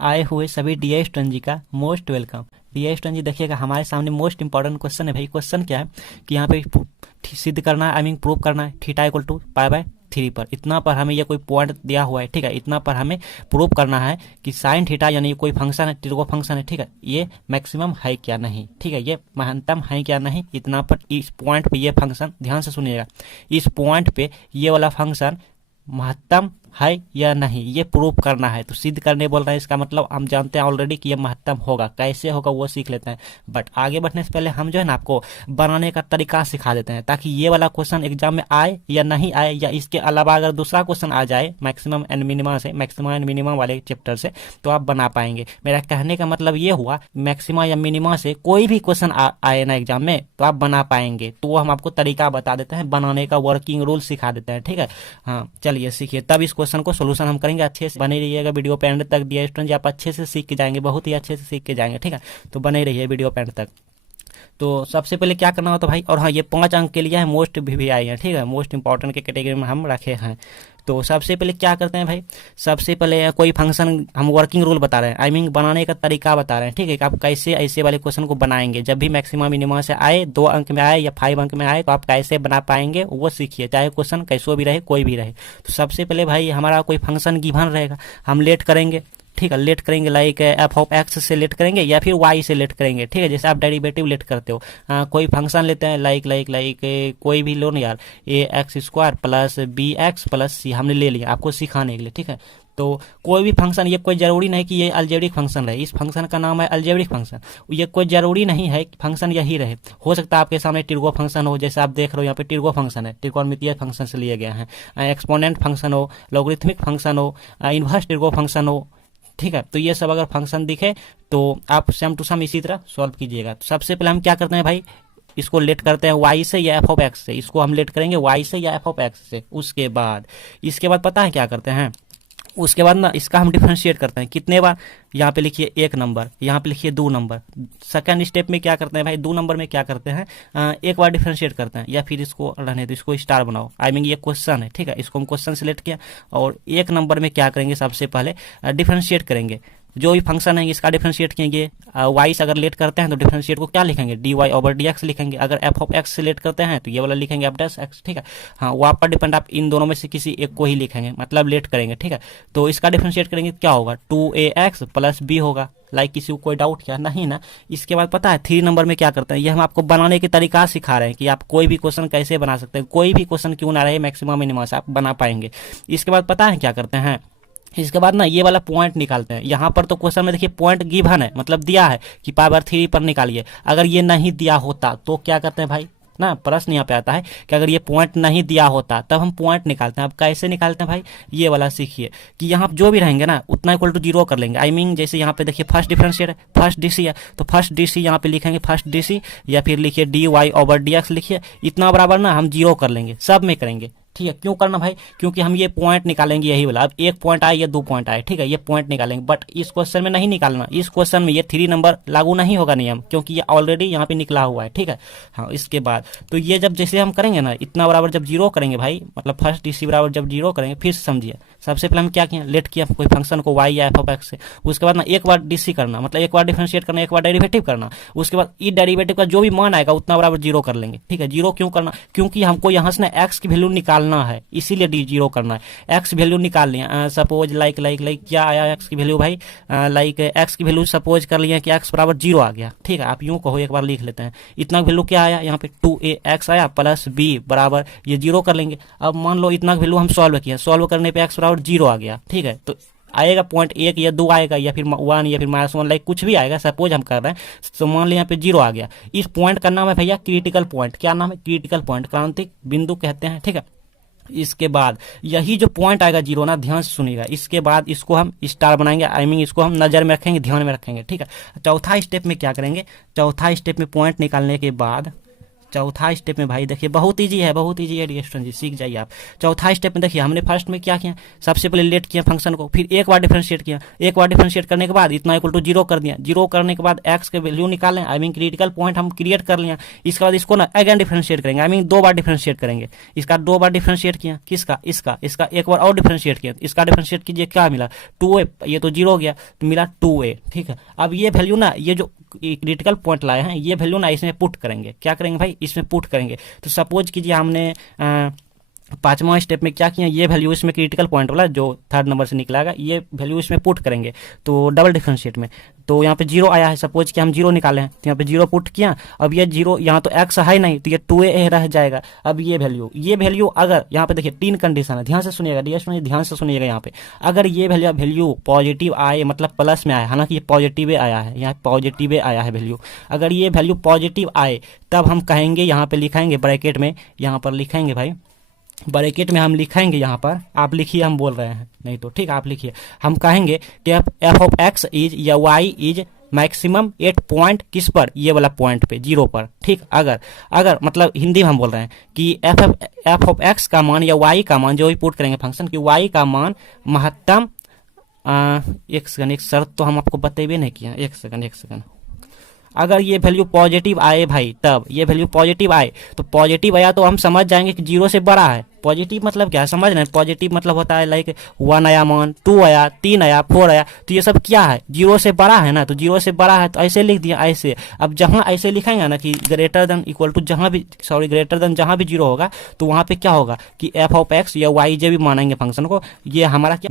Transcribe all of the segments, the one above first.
आए हुए सभी डीआई स्टूडेंट जी का मोस्ट वेलकम। डीआई स्टूडेंट जी देखिएगा, हमारे सामने मोस्ट इंपॉर्टेंट क्वेश्चन है भाई। क्वेश्चन क्या है कि यहाँ पे सिद्ध करना है, आई मीन प्रूव करना है theta equal to pi by 3 पर। इतना पर हमें ये कोई पॉइंट दिया हुआ है, ठीक है। इतना पर हमें प्रूव करना है कि साइन थीटा यानी कोई फंक्शन है, तिरगो फंक्शन है, ठीक है, ये मैक्सिमम है क्या नहीं, ठीक है, ये महत्तम है क्या नहीं। इतना पर इस पॉइंट पे ये फंक्शन, ध्यान से सुनिएगा, इस पॉइंट पे ये वाला फंक्शन महत्तम है या नहीं, ये प्रूव करना है। तो सिद्ध करने बोल रहे हैं, इसका मतलब हम जानते हैं ऑलरेडी कि ये महत्तम होगा। कैसे होगा वो सीख लेते हैं, बट आगे बढ़ने से पहले हम जो है ना आपको बनाने का तरीका सिखा देते हैं, ताकि ये वाला क्वेश्चन एग्जाम में आए या नहीं आए, या इसके अलावा अगर दूसरा क्वेश्चन आ जाए मैक्सिमम एंड मिनिमम से, मैक्सिमम एंड मिनिमम वाले चैप्टर से, तो आप बना पाएंगे। मेरा कहने का मतलब ये हुआ, मैक्सिमम या मिनिमम से कोई भी क्वेश्चन आए ना एग्जाम में तो आप बना पाएंगे। तो वो हम आपको तरीका बता देते हैं, बनाने का वर्किंग रूल सिखा देते हैं, ठीक है। हाँ चलिए सीखिए, तब इस क्वेश्चन को सोल्यूशन हम करेंगे। अच्छे से बने रहिएगा वीडियो पे एंड तक। दिया स्टूडेंट आप अच्छे से सीख के जाएंगे, बहुत ही अच्छे से सीख के जाएंगे, ठीक है। तो बने रहिए वीडियो पे एंड तक। तो सबसे पहले क्या करना होता है भाई, और हाँ ये 5 अंक के लिए है, मोस्ट भी आई है, ठीक है, मोस्ट इंपॉर्टेंट के कैटेगरी में हम रखे हैं। तो सबसे पहले क्या करते हैं भाई, सबसे पहले कोई फंक्शन हम वर्किंग रूल बता रहे हैं, आई मीन बनाने का तरीका बता रहे हैं, ठीक है, कि आप कैसे ऐसे वाले क्वेश्चन को बनाएंगे। जब भी मैक्सिमम मिनिमम से आए, 2 अंक में आए या 5 अंक में आए, तो आप कैसे बना पाएंगे वो सीखिए, चाहे क्वेश्चन कैसो भी रहे, कोई भी रहे। तो सबसे पहले भाई हमारा कोई फंक्शन गिवन रहेगा, हम लेट करेंगे, ठीक है, लेट करेंगे लाइक एफ ऑफ एक्स से लेट करेंगे या फिर वाई से लेट करेंगे, ठीक है, जैसे आप डेरिवेटिव लेट करते हो। कोई फंक्शन लेते हैं लाइक कोई भी लो ना यार, a x square plus b x plus c, हमने ले लिया आपको सिखाने के लिए, ठीक है। तो कोई भी फंक्शन, ये कोई जरूरी नहीं कि ये अलजेब्रिक फंक्शन रहे, इस फंक्शन का नाम है अलजेब्रिक फंक्शन। ये कोई जरूरी नहीं है कि फंक्शन यही रहे, हो सकता है आपके सामने टिर्गो फंक्शन हो, जैसे आप देख रहे हो यहाँ पे टिर्गो फंक्शन है, त्रिकोणमितीय फंक्शन से लिए गए हैं। एक्सपोनेंट फंक्शन हो, लॉगरिथमिक फंक्शन हो, इनवर्स टिर्गो फंक्शन हो, ठीक है। तो ये सब अगर फंक्शन दिखे तो आप सेम टू सेम इसी तरह सॉल्व कीजिएगा। तो सबसे पहले हम क्या करते हैं भाई, इसको लेट करते हैं वाई से या एफ ऑफ एक्स से, इसको हम लेट करेंगे वाई से या एफ ऑफ एक्स से। इसके बाद पता है क्या करते हैं, उसके बाद ना इसका हम डिफ्रेंशिएट करते हैं कितने बार, यहाँ पे लिखिए 1 नंबर, यहाँ पे लिखिए 2 नंबर। सेकंड स्टेप में क्या करते हैं भाई, 2 नंबर में क्या करते हैं, एक बार डिफ्रेंशिएट करते हैं, या फिर इसको रहने दो, इसको स्टार बनाओ, आई मीन ये क्वेश्चन है, ठीक है, इसको हम क्वेश्चन सेलेक्ट किया, और 1 नंबर में क्या करेंगे, सबसे पहले डिफ्रेंशिएट करेंगे। जो भी फंक्शन है इसका डिफरेंशिएट करेंगे। वाई से अगर लेट करते हैं तो डिफरेंशिएट को क्या लिखेंगे, D Y over D X लिखेंगे। अगर एफ ऑफ एक्स से लेट करते हैं तो ये वाला लिखेंगे एफ डैश एक्स, ठीक है। हाँ वो आप पर डिपेंड, आप इन दोनों में से किसी एक को ही लिखेंगे, मतलब लेट करेंगे, ठीक है। तो इसका डिफरेंशिएट करेंगे क्या होगा, 2ax प्लस बी होगा। लाइक किसी को कोई डाउट क्या, नहीं ना। इसके बाद पता है 3 नंबर में क्या करते हैं, ये हम आपको बनाने के तरीका सिखा रहे हैं कि आप कोई भी क्वेश्चन कैसे बना सकते हैं, कोई भी क्वेश्चन क्यों ना रहे, मैक्सिमम मिनिमम से आप बना पाएंगे। इसके बाद पता है क्या करते हैं, इसके बाद ना ये वाला पॉइंट निकालते हैं। यहाँ पर तो क्वेश्चन में देखिए पॉइंट गिवन है, मतलब दिया है कि पावर 3 पर निकालिए। अगर ये नहीं दिया होता तो क्या करते हैं भाई ना, प्रश्न यहाँ पे आता है कि अगर ये पॉइंट नहीं दिया होता तब हम पॉइंट निकालते हैं। अब कैसे निकालते हैं भाई, ये वाला सीखिए कि यहाँ जो भी रहेंगे ना उतना इक्वल टू 0 कर लेंगे। आई मीन जैसे यहाँ पे देखिए फर्स्ट डिफरेंशिएट है, फर्स्ट डीसी है, तो फर्स्ट डीसी यहाँ पे लिखेंगे फर्स्ट डीसी, या फिर लिखिए D Y over D X लिखिए, इतना बराबर ना हम 0 कर लेंगे, सब में करेंगे, ठीक है। क्यों करना भाई, क्योंकि हम ये पॉइंट निकालेंगे यही वाला। अब 1 पॉइंट आए या 2 पॉइंट आए, ठीक है, ये पॉइंट निकालेंगे, बट इस क्वेश्चन में नहीं निकालना। इस क्वेश्चन में ये 3 नंबर लागू नहीं होगा नियम, क्योंकि ये ऑलरेडी यहाँ पे निकला हुआ है, ठीक है। हाँ इसके बाद तो ये जब जैसे हम करेंगे ना, इतना बराबर जब 0 करेंगे भाई, मतलब फर्स्ट डीसी बराबर जब 0 करेंगे, फिर समझिए सबसे पहले हम क्या किया, लेट किया कोई फंक्शन को वाई या एफ ऑफ एक्स से। उसके बाद ना एक बार डीसी करना, मतलब एक बार डिफरेंशिएट करना, एक बार डेरिवेटिव करना। उसके बाद ई डेरिवेटिव का जो भी मान आएगा उतना बराबर 0 कर लेंगे, ठीक है। 0 क्यों करना, क्योंकि हमको यहाँ से ना एक्स की वैल्यू निकालना है, इसीलिए डी 0 करना है। एक्स वैल्यू निकाल लिया, सपोज लाइक क्या आया एक्स की वैल्यू भाई, लाइक एक्स की वैल्यू सपोज कर लिया कि एक्स बराबर 0 आ गया, ठीक है। आप यूं कहो, एक बार लिख लेते हैं, इतना वैल्यू क्या आया यहाँ पे 2ax आया प्लस बी बराबर ये 0 कर लेंगे। अब मान लो इतना वैल्यू हम सॉल्व किया, सॉल्व करने पे एक्स बराबर 0 आ गया, ठीक है। तो आएगा पॉइंट 1 या 2 आएगा, या फिर 1 या फिर -1, लाइक कुछ भी आएगा, सपोज हम कर रहे हैं। तो मान लिया यहाँ पे 0 आ गया। इस पॉइंट का नाम है भैया क्रिटिकल पॉइंट। क्या नाम है, क्रिटिकल पॉइंट, क्रांतिक बिंदु कहते हैं, ठीक है। इसके बाद यही जो पॉइंट आएगा 0 ना, ध्यान से सुनिएगा, इसके बाद इसको हम स्टार बनाएंगे, आई मीन इसको हम नजर में रखेंगे, ध्यान में रखेंगे, ठीक है। चौथा स्टेप में क्या करेंगे, चौथा स्टेप में पॉइंट निकालने के बाद चौथा स्टेप में भाई देखिए बहुत ईजी है, बहुत ईजी है डियर स्टूडेंट जी, सीख जाइए आप। चौथा स्टेप में देखिए हमने फर्स्ट में क्या किया, सबसे पहले लेट किया फंक्शन को, फिर एक बार डिफरेंशिएट किया, एक बार डिफरेंशिएट करने के बाद इतना इक्वल टू 0 कर दिया, 0 करने के बाद एक्स के वैल्यू निकालें, आई मीन क्रिटिकल पॉइंट हम क्रिएट कर लिया। इसके बाद इसको ना अगेन डिफरेंशिएट करेंगे, आई मीन 2 बार डिफरेंशिएट करेंगे। इसका 2 बार डिफरेंशिएट किया, किसका, इसका एक बार और डिफरेंशिएट किया, इसका डिफरेंशिएट कीजिए, क्या मिला 2a, ये तो 0 हो गया तो मिला 2a। ठीक है, अब ये वैल्यू ना, ये जो क्रिटिकल पॉइंट लाए हैं ये वैल्यू ना इसमें पुट करेंगे, क्या करेंगे भाई, इसमें पुट करेंगे। तो सपोज कीजिए हमने पांचवा स्टेप में क्या किया, ये वैल्यू इसमें क्रिटिकल पॉइंट वाला जो थर्ड नंबर से निकलागा ये वैल्यू इसमें पुट करेंगे। तो डबल डिफरेंशिएट में तो यहाँ पे 0 आया है, सपोज कि हम 0 निकाले हैं तो यहाँ पे 0 पुट किया। अब ये 0 यहाँ तो x है नहीं तो ये 2a रह जाएगा। अब ये वैल्यू अगर यहाँ पे देखिए 3 कंडीशन है, ध्यान से सुनिएगा डियर स्टूडेंट, ध्यान से सुनिएगा। यहाँ पे अगर ये वैल्यू पॉजिटिव आए, मतलब प्लस में आए, हालांकि ये पॉजिटिव आया है, यहाँ पॉजिटिव आया है वैल्यू, अगर ये वैल्यू पॉजिटिव आए तब हम कहेंगे, यहाँ पे लिखाएंगे ब्रैकेट में, यहाँ पर लिखेंगे भाई ब्रैकेट में हम लिखेंगे, यहाँ पर आप लिखिए, हम बोल रहे हैं नहीं तो ठीक आप लिखिए, हम कहेंगे कि एफ ऑफ एक्स इज या Y is maximum at point किस पर, ये वाला पॉइंट पे 0 पर। ठीक, अगर मतलब हिंदी में हम बोल रहे हैं कि एफ ऑफ एक्स का मान या वाई का मान जो भी पुट करेंगे फंक्शन की, वाई का मान महत्तम एक सेकंड, एक शर्त तो हम आपको बतेबे नहीं किया, एक सेकंड, अगर ये वैल्यू पॉजिटिव आए भाई, तब ये वैल्यू पॉजिटिव आए, तो पॉजिटिव आया तो हम समझ जाएंगे कि 0 से बड़ा है। पॉजिटिव मतलब क्या है समझ रहे हैं, पॉजिटिव मतलब होता है लाइक 1 आया मान, 2 आया, 3 आया, 4 आया, तो ये सब क्या है, 0 से बड़ा है ना, तो 0 से बड़ा है तो ऐसे लिख दिया ऐसे। अब जहां ऐसे लिखेंगे ना कि greater than equal to greater than जहां भी 0 होगा तो वहां पे क्या होगा कि एफ ऑफ एक्स या वाई जो भी मानेंगे फंक्शन को, ये हमारा क्या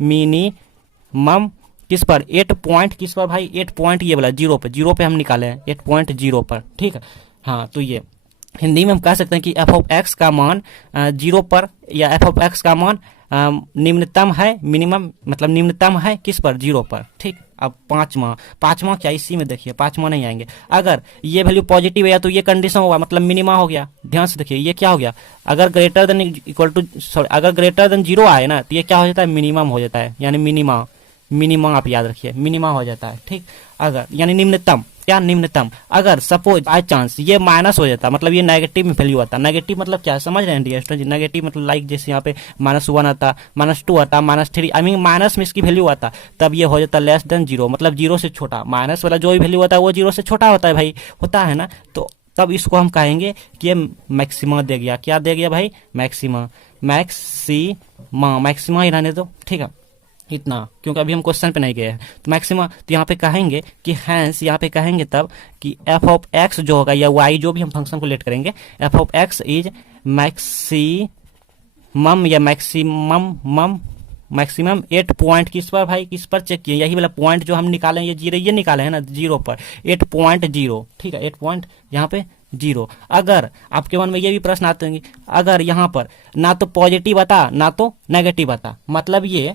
मिनिमम किस पर, 8 पॉइंट किस पर भाई, 8 पॉइंट ये वाला 0 पे हम निकाले हैं 8.0 पर। ठीक है, हाँ तो ये हिंदी में हम कह सकते हैं कि एफ ऑफ एक्स का मान 0 पर, या एफ ऑफ एक्स का मान निम्नतम है, मिनिमम मतलब निम्नतम है किस पर, 0 पर। ठीक, अब पांचवा क्या, इसी में देखिए पांचवा नहीं आएंगे, अगर ये वैल्यू पॉजिटिव है तो ये कंडीशन होगा, मतलब मिनिमा हो गया। ध्यान से देखिए ये क्या हो गया, अगर ग्रेटर देन 0 आए ना तो ये क्या हो जाता है, मिनिमम हो जाता है, यानी मिनिमम आप याद रखिए, मिनिमा हो जाता है। ठीक, अगर यानी निम्नतम, क्या निम्नतम, अगर सपोज बाय चांस ये माइनस हो जाता, मतलब ये नेगेटिव में वैल्यू आता, नेगेटिव मतलब क्या समझ रहे हैं डियर स्टूडेंट, नेगेटिव मतलब लाइक जैसे यहाँ पे -1 आता, -2 आता, -3, आई मीन माइनस में इसकी वैल्यू आता, तब ये हो जाता लेस देन 0, मतलब 0 से छोटा, माइनस वाला जो भी वैल्यू होता है वो 0 से छोटा होता है भाई, होता है ना, तो तब इसको हम कहेंगे कि ये मैक्सिमा दे गया, क्या दे गया भाई, मैक्सिमा ही रहने दो। ठीक है, इतना, क्योंकि अभी हम क्वेश्चन पे नहीं गए हैं, तो मैक्सिमा, तो यहाँ पे कहेंगे कि हैंस, यहाँ पे कहेंगे तब कि एफ ऑफ एक्स जो होगा या वाई जो भी हम फंक्शन को लेट करेंगे, F of X is maximum या मैक्सिमम 8 पॉइंट किस पर भाई, किस पर चेक किए, यही वाला पॉइंट जो हम निकाले ये 0 ये निकाले है ना 0 पर, 8.0। ठीक है, 8 पॉइंट यहाँ पे 0। अगर आपके मन में ये भी प्रश्न आते होंगे, अगर यहाँ पर ना तो पॉजिटिव आता ना तो नेगेटिव आता, मतलब ये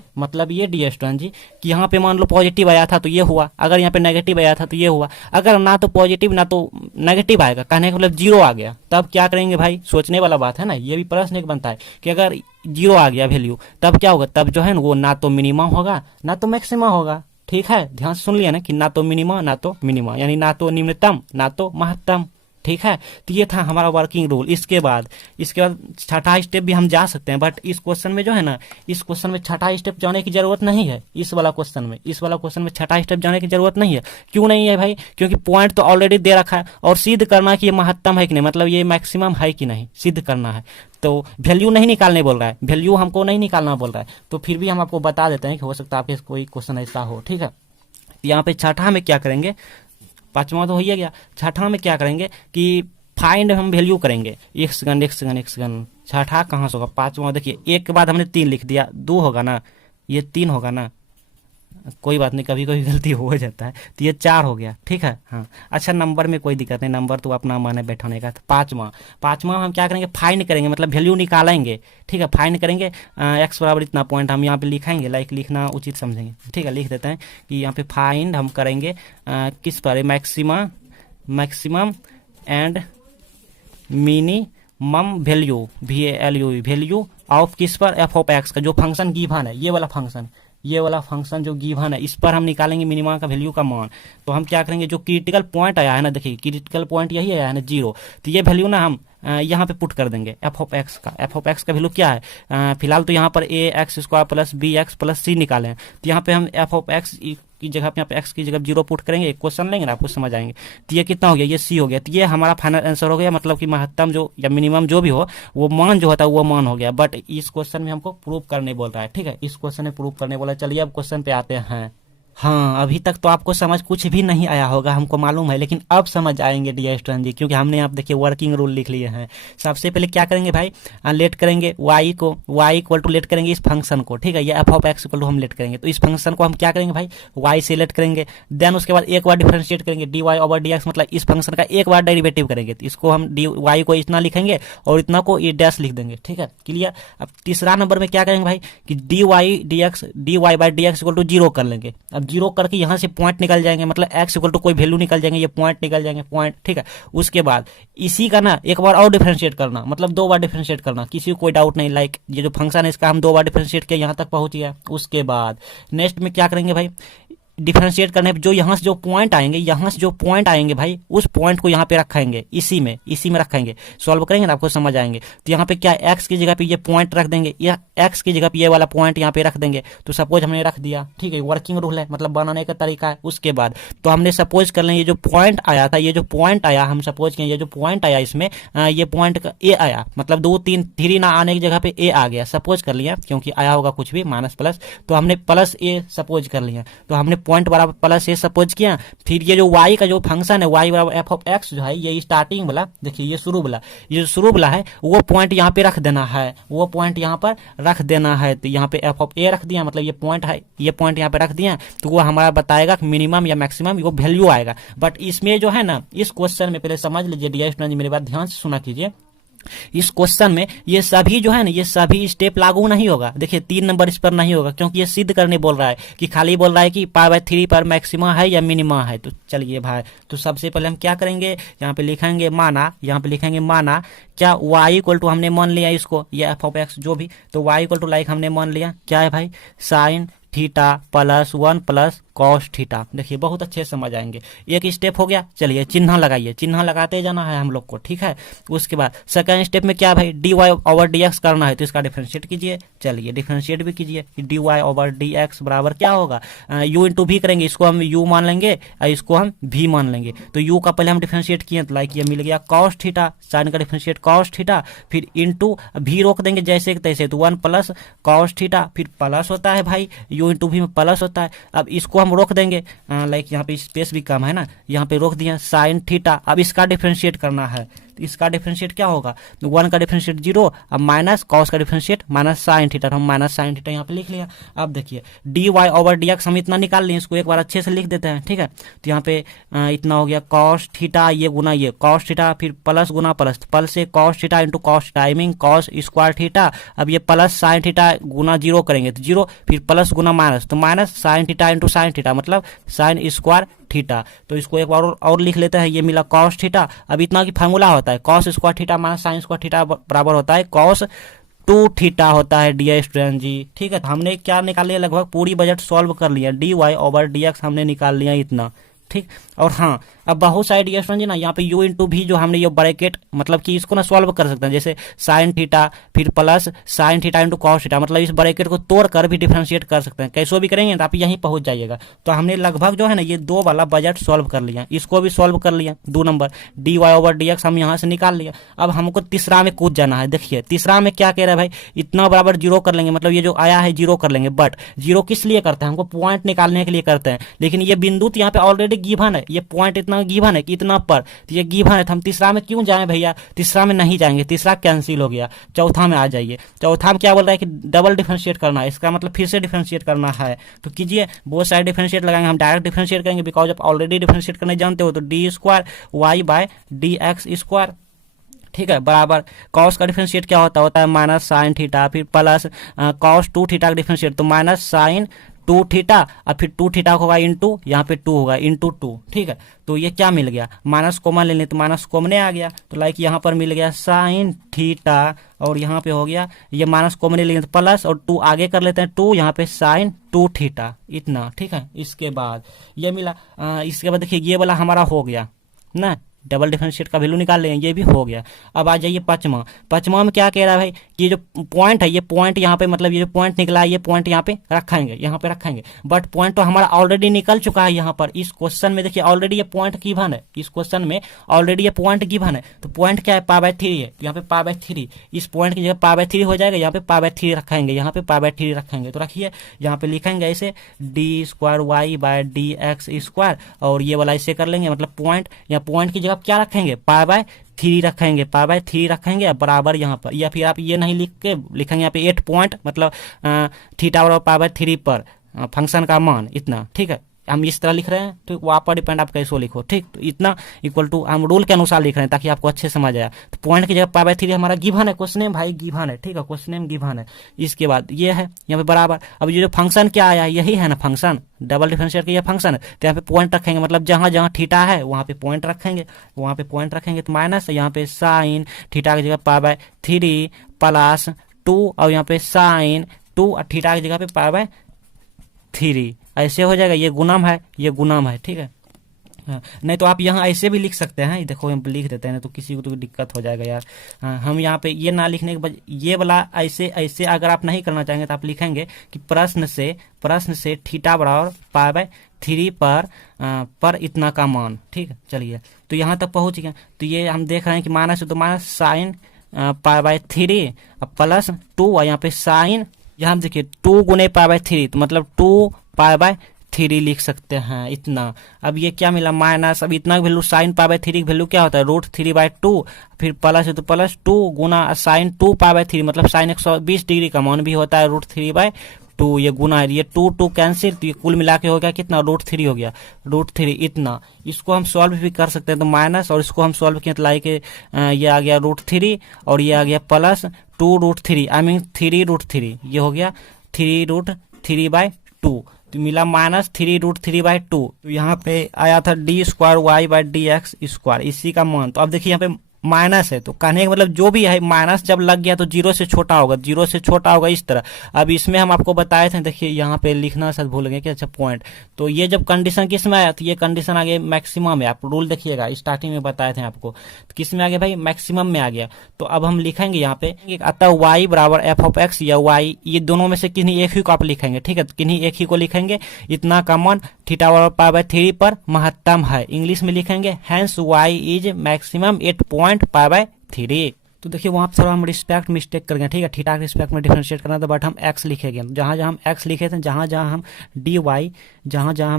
डियर स्टूडेंट जी कि यहाँ पे मान लो पॉजिटिव आया था तो ये हुआ, अगर यहाँ पे नेगेटिव आया था तो ये हुआ, अगर ना तो पॉजिटिव ना तो नेगेटिव आएगा, कहने का मतलब 0 आ गया, तब क्या करेंगे भाई, सोचने वाला बात है ना, ये भी प्रश्न एक बनता है कि अगर 0 आ गया वैल्यू तब क्या होगा, तब जो है ना वो ना तो मिनिमम होगा ना तो मैक्सिमम होगा। ठीक है, ध्यान से सुन लिया ना कि ना तो मिनिमम ना तो मिनिमम, यानी ना तो निम्नतम ना तो महत्तम। ठीक है, तो ये था हमारा वर्किंग रूल। इसके बाद छठा स्टेप भी हम जा सकते हैं, बट इस क्वेश्चन में जो है ना, इस क्वेश्चन में छठा स्टेप जाने की जरूरत नहीं है। इस वाला क्वेश्चन में छठा स्टेप जाने की जरूरत नहीं है। क्यों नहीं है भाई, क्योंकि पॉइंट तो ऑलरेडी दे रखा है और सिद्ध करना है कि ये महत्तम है कि नहीं, मतलब ये मैक्सिमम है कि नहीं, सिद्ध करना है। तो वैल्यू नहीं निकालने बोल रहा है, वैल्यू हमको नहीं निकालना बोल रहा है, तो फिर भी हम आपको बता देते हैं कि हो सकता है आपके कोई क्वेश्चन ऐसा हो। ठीक है, यहाँ पे छठा में क्या करेंगे, पांचवा तो हो ही गया, छठा में क्या करेंगे कि फाइंड हम वैल्यू करेंगे। एक सेकंड, छठा कहाँ से होगा, पांचवा देखिए, एक के बाद हमने 3 लिख दिया, 2 होगा ना, ये 3 होगा ना, कोई बात नहीं, कभी कभी गलती हो जाता है, तो ये 4 हो गया। ठीक है, हाँ अच्छा, नंबर में कोई दिक्कत नहीं, नंबर तो अपना मन है बैठाने का। तो पांचवा हम क्या करेंगे, फाइंड करेंगे, मतलब वैल्यू निकालेंगे। ठीक है, फाइंड करेंगे एक्स बराबर इतना पॉइंट हम यहाँ पे लिखाएंगे, लाइक लिखना उचित समझेंगे। ठीक है, लिख देते हैं कि यहाँ पे फाइंड हम करेंगे किस पर, maximum and minimum value, value of किस पर, एफ ऑफ एक्स का जो फंक्शन गिवन है, ये वाला फंक्शन ये वाला फंक्शन जो गिवन है इस पर हम निकालेंगे मिनिमा का वैल्यू का मान। तो हम क्या करेंगे, जो क्रिटिकल पॉइंट आया है ना, देखिए क्रिटिकल पॉइंट यही आया है ना 0, तो ये वैल्यू ना हम यहाँ पे पुट कर देंगे एफ ऑफ एक्स का वैल्यू क्या है, फिलहाल तो यहाँ पर a x square plus b x plus c निकाले हैं, तो यहाँ पे हम एफ ऑफ एक्स की जगह पे यहाँ पे एक्स की जगह 0 पुट करेंगे, एक क्वेश्चन लेंगे ना आपको समझ आएंगे। तो ये कितना हो गया, ये सी हो गया, तो ये हमारा फाइनल आंसर हो गया, मतलब कि महत्तम जो या मिनिमम जो भी हो वो मान जो होता है वो मान हो गया। बट इस क्वेश्चन में हमको प्रूव करने बोल रहा है, ठीक है, इस क्वेश्चन में प्रूव करने बोला है। चलिए अब क्वेश्चन पे आते हैं। हाँ, अभी तक तो आपको समझ कुछ भी नहीं आया होगा हमको मालूम है, लेकिन अब समझ आएंगे डियर स्टूडेंट जी, क्योंकि हमने आप देखिए वर्किंग रूल लिख लिए हैं। सबसे पहले क्या करेंगे भाई, लेट करेंगे y को, y इक्वल टू लेट करेंगे इस फंक्शन को, ठीक है, ये F of X equal to हम लेट करेंगे, तो इस फंक्शन को हम क्या करेंगे भाई y से लेट करेंगे, देन उसके बाद एक बार डिफरेंशिएट करेंगे dy ओवर dx, मतलब इस फंक्शन का एक बार डेरिवेटिव करेंगे, तो इसको हम y को इतना लिखेंगे और इतना को ये डैश लिख देंगे, ठीक है, क्लियर। अब तीसरा नंबर में क्या करेंगे भाई कि dy by dx equal to 0 कर लेंगे। अब 0 करके यहाँ से पॉइंट निकल जाएंगे, मतलब x इक्वल टू कोई वैल्यू निकल जाएंगे, ये पॉइंट निकल जाएंगे, पॉइंट, ठीक है। उसके बाद इसी का ना एक बार और डिफरेंशिएट करना, मतलब 2 बार डिफरेंशिएट करना, किसी को कोई डाउट नहीं, लाइक ये जो फंक्शन है इसका हम 2 बार डिफरेंशिएट किया, यहाँ तक पहुंच गया। उसके बाद नेक्स्ट में क्या करेंगे भाई, डिफरेंशिएट करने पे जो यहाँ से जो पॉइंट आएंगे, यहाँ से जो पॉइंट आएंगे भाई उस पॉइंट को यहाँ पे रखेंगे, इसी में रखेंगे, सॉल्व करेंगे ना आपको समझ आएंगे। तो यहाँ पे क्या x की जगह पे ये पॉइंट रख देंगे, या x की जगह पे ये वाला पॉइंट यहाँ पे रख देंगे। तो सपोज हमने रख दिया, ठीक है, वर्किंग रूल है, मतलब बनाने का तरीका है। उसके बाद तो हमने सपोज कर लें ये जो पॉइंट आया था, ये जो पॉइंट आया, हम सपोज किए ये जो पॉइंट आया इसमें ये पॉइंट का ए आया, मतलब 2 3 3 ना आने की जगह पे ए आ गया, सपोज कर लिया, क्योंकि आया होगा कुछ भी माइनस प्लस, तो हमने प्लस ए सपोज कर लिया, तो हमने पॉइंट बराबर प्लस ये सपोज किया। फिर ये जो y का जो फंक्शन है y बराबर एफ ऑफ एक्स जो है, ये स्टार्टिंग वाला देखिए, ये शुरू वाला है, वो पॉइंट यहाँ पे रख देना है, वो पॉइंट यहाँ पर रख देना है। तो यहाँ पे एफ ऑफ ए रख दिया, मतलब ये पॉइंट है, ये पॉइंट यहाँ पे रख दिया, तो वो हमारा बताएगा मिनिमम या मैक्सिमम वो वैल्यू आएगा। बट इसमें जो है ना, इस क्वेश्चन में पहले समझ लीजिए डियर स्टूडेंट, मेरी बात ध्यान से सुना कीजिए, इस क्वेश्चन में ये सभी जो है ना, ये सभी स्टेप लागू नहीं होगा। देखिए 3 नंबर इस पर नहीं होगा, क्योंकि ये सिद्ध करने बोल रहा है कि खाली बोल रहा है कि π/3 पर मैक्सिमा है या मिनिमा है। तो चलिए भाई, तो सबसे पहले हम क्या करेंगे, यहाँ पे लिखेंगे माना, यहाँ पे लिखेंगे माना क्या y इक्वल टू हमने मान लिया इसको, ये एफ ऑफ एक्स जो भी, तो y इक्वल टू लाइक हमने मान लिया क्या है भाई sine theta plus 1 plus cos theta. देखिए बहुत अच्छे से समझ आएंगे, एक स्टेप हो गया। चलिए चिन्ह लगाइए, चिन्ह लगाते जाना है हम लोग को, ठीक है। उसके बाद सेकंड स्टेप में क्या भाई dy ओवर dx करना है, तो इसका डिफरेंशिएट कीजिए। चलिए डिफरेंशिएट भी कीजिए कि dy ओवर dx बराबर क्या होगा, u इंटू भी करेंगे, इसको हम u मान लेंगे और इसको हम v मान लेंगे। तो u का पहले हम डिफरेंशिएट किए, तो लाइक ये मिल गया कॉस थीटा, साइन का डिफरेंशिएट कॉस थीटा, फिर इंटू भी रोक देंगे जैसे तैसे, तो 1 प्लस कॉस थीटा, फिर प्लस होता है भाई u इंटू भी में प्लस होता है। अब इसको हम रोक देंगे, लाइक यहाँ पे स्पेस भी कम है ना, यहाँ पे रोक दिया साइन थीटा। अब इसका डिफरेंशिएट करना है, तो इसका डिफरेंशिएट क्या होगा, 1 का डिफरेंशिएट 0, अब माइनस कॉस का डिफरेंशिएट माइनस साइन थीटा, हम माइनस साइन थीटा यहाँ पे लिख लिया। अब देखिए dy ओवर dx हम इतना निकाल लिए, इसको एक बार अच्छे से लिख देते हैं, ठीक है। तो यहाँ पे इतना हो गया कॉस थीटा, ये गुना ये कॉस थीटा, फिर प्लस गुना प्लस, प्लस से cos theta into cos timing cos square theta. अब ये प्लस साइन थीटा गुना 0 करेंगे तो 0, फिर प्लस गुना माइनस, तो minus sine theta into sine theta, मतलब साइन स्क्वायर थीटा। तो इसको एक बार और लिख लेते हैं, ये मिला कॉस थीटा। अब इतना की फार्मूला होता है cos square theta minus sine square theta बराबर होता है कॉस 2 थीटा होता है डियर स्टूडेंट जी, ठीक है। तो हमने क्या निकाल लिया, लगभग पूरी बजट सॉल्व कर लिया, dy ओवर dx हमने निकाल लिया इतना, ठीक। और हाँ, अब बहुत सारे डियर स्टूडेंट जी ना, यहाँ पे u इंटू भी जो हमने ये ब्रैकेट, मतलब कि इसको ना सॉल्व कर सकते हैं, जैसे साइन थीटा फिर plus sine theta into cos theta, मतलब इस ब्रैकेट को तोड़ कर भी डिफरेंशिएट कर सकते हैं, कैसे भी करेंगे तो आप यहीं पहुंच जाइएगा। तो हमने लगभग जो है ना ये 2 वाला बजट सॉल्व कर लिया, इसको भी सॉल्व कर लिया 2 नंबर, dy ओवर dx हम यहाँ से निकाल लिया। अब हमको तीसरा में कूद जाना है। देखिए तीसरा में क्या कह रहा है भाई, इतना बराबर 0 कर लेंगे, मतलब ये जो आया है 0 कर लेंगे। बट 0 किस लिए करते हैं, हमको पॉइंट निकालने के लिए करते हैं, लेकिन ये बिंदु यहाँ पे ऑलरेडी गिवन है, ये पॉइंट इतना गिवन है कि इतना पर, तो ये गिवन है, तो हम तीसरा में क्यों जाएं भैया, तीसरा में नहीं जाएंगे, तीसरा कैंसिल हो गया। चौथा में आ जाइए। चौथा में क्या बोल रहा है कि डबल डिफरेंशिएट करना है, इसका मतलब फिर से डिफरेंशिएट करना है। तो कीजिए, बहुत सारे डिफरेंशिएट लगाएंगे, हम डायरेक्ट डिफरेंशिएट करेंगे बिकॉज आप ऑलरेडी डिफरेंशिएट करने जानते हो। तो D square Y by D X square, ठीक है, बराबर कॉस का डिफरेंशिएट क्या होता है माइनस साइन थीटा, फिर प्लस कॉस 2 थीटा का डिफरेंशिएट, तो माइनस साइन 2 थीटा और फिर 2 थीटा होगा इंटू, यहाँ पे 2 होगा इंटू 2, ठीक है। तो ये क्या मिल गया, माइनस कॉमन ले लें तो माइनस कॉमने आ गया, तो लाइक यहाँ पर मिल गया साइन थीटा और यहाँ पे हो गया ये माइनस कॉमन ले लेंगे तो प्लस और 2 आगे कर लेते हैं 2, यहाँ पे साइन 2 थीटा इतना, ठीक है। इसके बाद ये मिला, इसके बाद देखिए ये वाला हमारा हो गया ना, डबल डिफरेंशिएट का वैल्यू निकाल लेंगे, ये भी हो गया। अब आ जाइए पांचवा में क्या कह रहा है भाई कि ये जो पॉइंट है, ये पॉइंट यहाँ पे मतलब ये जो पॉइंट निकला है ये पॉइंट यहाँ पे रखेंगे, यहाँ पे रखेंगे, बट पॉइंट तो हमारा ऑलरेडी निकल चुका है यहाँ पर इस क्वेश्चन में। देखिए ऑलरेडी ये पॉइंट गिवन है, इस क्वेश्चन में ऑलरेडी ये पॉइंट गिवन है, तो पॉइंट क्या है π/3 है, यहाँ पे π/3, इस पॉइंट की जगह π/3 हो जाएगा, यहाँ पे π/3 रखेंगे, यहाँ पे π/3 रखेंगे, तो रखिए यहाँ पे लिखेंगे ऐसे d²y/dx², और ये वाला ऐसे कर लेंगे, मतलब पॉइंट, या पॉइंट की जगह क्या रखेंगे π/3 रखेंगे, π/3 रखेंगे बराबर यहाँ पर, या फिर आप ये नहीं लिख के लिखेंगे यहाँ पे 8 पॉइंट मतलब थीटा और π/3 पर फंक्शन का मान इतना, ठीक है। हम इस तरह लिख रहे हैं, तो वहाँ पर डिपेंड आप कैसे लिखो, ठीक। तो इतना इक्वल टू हम रूल के अनुसार लिख रहे हैं ताकि आपको अच्छे समझ आया। तो पॉइंट की जगह π/3 हमारा गिवन है, क्वेश्चन में भाई गिवन है, ठीक है, क्वेश्चन में गिवन है। इसके बाद ये है यहाँ पे बराबर, अब ये जो फंक्शन क्या आया यही है ना फंक्शन, डबल डिफरेंशिएट का ये फंक्शन है, तो यहाँ पे पॉइंट रखेंगे, मतलब जहाँ जहाँ थीटा है वहाँ पे पॉइंट रखेंगे, वहाँ पे पॉइंट रखेंगे, तो माइनस यहाँ पे साइन थीटा की जगह π/3 प्लस 2 और यहाँ पे साइन 2 और थीटा की जगह पे π/3 ऐसे हो जाएगा, ये गुणम है, ये गुणम है, ठीक है। हाँ, नहीं तो आप यहाँ ऐसे भी लिख सकते हैं, देखो हम लिख देते हैं तो किसी को तो दिक्कत हो जाएगा यार। हाँ, हम यहाँ पे ये ना लिखने के बाद ये वाला ऐसे ऐसे अगर आप नहीं करना चाहेंगे तो आप लिखेंगे कि प्रश्न से थीटा बराबर π/3 पर इतना का मान, ठीक है। चलिए तो यहाँ तक पहुँच गए, तो ये हम देख रहे हैं कि माइनस तो माइनस साइन π/3 प्लस 2 और यहाँ पे साइन, यहाँ देखिए 2 गुने π/3 तो मतलब 2 π/3 लिख सकते हैं इतना। अब ये क्या मिला माइनस, अब इतना वैल्यू साइन π/3 की वैल्यू क्या होता है √3/2, फिर प्लस है तो प्लस 2 गुना साइन 2 π/3 मतलब साइन 120 डिग्री का मान भी होता है √3/2, ये गुना है, ये 2 कैंसिल, तो ये कुल मिला के हो गया कितना √3 हो गया, √3 इतना। इसको हम सॉल्व भी कर सकते हैं तो माइनस, और इसको हम सॉल्व किए तो लाइक ये आ गया √3 और ये आ गया प्लस 2√3 आई मीन 3√3, ये हो गया 3√3/2, तो मिला माइनस 3√3/2। तो यहाँ पे आया था d²y/dx², इसी का मान। तो अब देखिए यहाँ पे माइनस है, तो कहने का मतलब जो भी है माइनस जब लग गया तो 0 से छोटा होगा, 0 से छोटा होगा इस तरह। अब इसमें हम आपको बताए थे, देखिए यहाँ पे लिखना शायद भूल गए कि अच्छा पॉइंट, तो ये जब कंडीशन किस में आया, तो ये कंडीशन आ गया मैक्सिमम में, आप रूल देखिएगा स्टार्टिंग में बताए थे आपको, तो किस में आ गया भाई मैक्सिमम में आ गया। तो अब हम लिखेंगे यहाँ पे अतः y बराबर f(x) या y, ये दोनों में से किन्हीं एक ही को आप लिखेंगे, ठीक है, किन्हीं एक ही को लिखेंगे, इतना का मान थीटा बराबर π/3 पर महत्तम है, इंग्लिश में लिखेंगे हैंस y इज मैक्सिमम 8.π/3। तो देखिए वहाँ पर थोड़ा हम रिस्पेक्ट मिस्टेक कर गए, ठीक है, थीटा के रिस्पेक्ट में डिफरेंशिएट करना था, बट हम x लिखेंगे, जहाँ जहाँ हम x लिखे थे, जहाँ जहाँ हम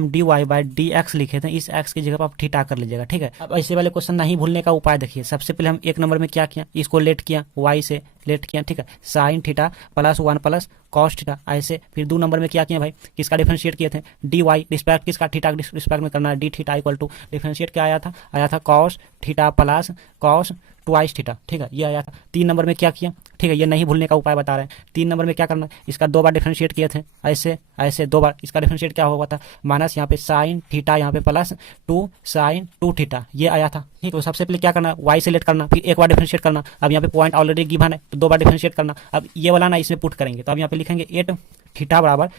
dy/dx लिखे थे, इस x की जगह पर आप थीटा कर लीजिएगा, ठीक है। अब ऐसे वाले क्वेश्चन नहीं भूलने का उपाय देखिए, सबसे पहले हम 1 नंबर में क्या किया, इसको लेट किया, y से लेट किया, ठीक है, sine theta plus 1 plus cos theta ऐसे। फिर 2 नंबर में क्या किया भाई, किसका डिफरेंशिएट किए थे, dy रिस्पेक्ट किसका, थीटा रिस्पेक्ट में करना है, D theta equal to differentiate क्या आया था cos theta plus cos twice theta, ठीक है, ये आया था। 3 नंबर में क्या किया, ठीक है, ये नहीं भूलने का उपाय बता रहे हैं। 3 नंबर में क्या करना है, इसका 2 बार डिफरेंशिएट किए थे, ऐसे 2 बार, इसका डिफरेंशिएट क्या हुआ था माइनस यहाँ पे साइन थीटा, यहाँ पे प्लस 2 साइन 2 थीटा, ये आया था, ठीक। तो सबसे पहले क्या करना, y से लेट करना, फिर 1 बार डिफरेंशिएट करना। अब यहाँ पे पॉइंट ऑलरेडी गिवन है तो 2 बार डिफरेंशिएट करना। अब ये वाला ना इसमें पुट करेंगे, तो अब यहाँ पे लिखेंगे 8 थीटा बराबर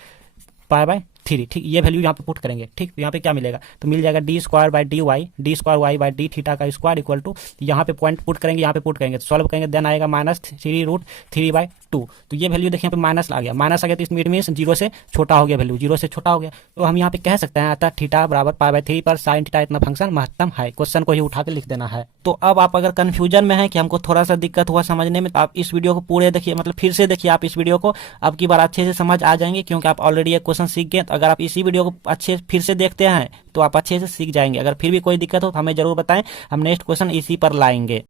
π/3, ठीक, ये वैल्यू यहाँ पे पुट करेंगे, ठीक। तो यहाँ पे क्या मिलेगा, तो मिल जाएगा d² थीटा का स्क्वायर इक्वल टू, यहाँ पे पॉइंट पुट करेंगे, यहाँ पे पुट करेंगे, तो सॉल्व करेंगे, देन आएगा माइनस 3√3/2। तो ये वैल्यू देखिए यहाँ पे माइनस आ गया, तो इसमें इट मीन्स 0 से छोटा हो गया, वैल्यू 0 से छोटा हो गया। तो हम यहाँ पे कह सकते हैं अतः थीटा बराबर π/3 पर साइन थीटा इतना फंक्शन महत्तम है। क्वेश्चन को ही उठा के लिख देना है। तो अब आप अगर कंफ्यूजन में है कि हमको थोड़ा सा दिक्कत हुआ समझने में, तो आप इस वीडियो को पूरे देखिए, मतलब फिर से देखिए आप इस वीडियो को, अब की बार अच्छे से समझ आ जाएंगे, क्योंकि आप ऑलरेडी एक क्वेश्चन सीख गए। तो अगर आप इसी वीडियो को अच्छे फिर से देखते हैं तो आप अच्छे से सीख जाएंगे। अगर फिर भी कोई दिक्कत हो तो हमें जरूर बताएं, हम नेक्स्ट क्वेश्चन इसी पर लाएंगे।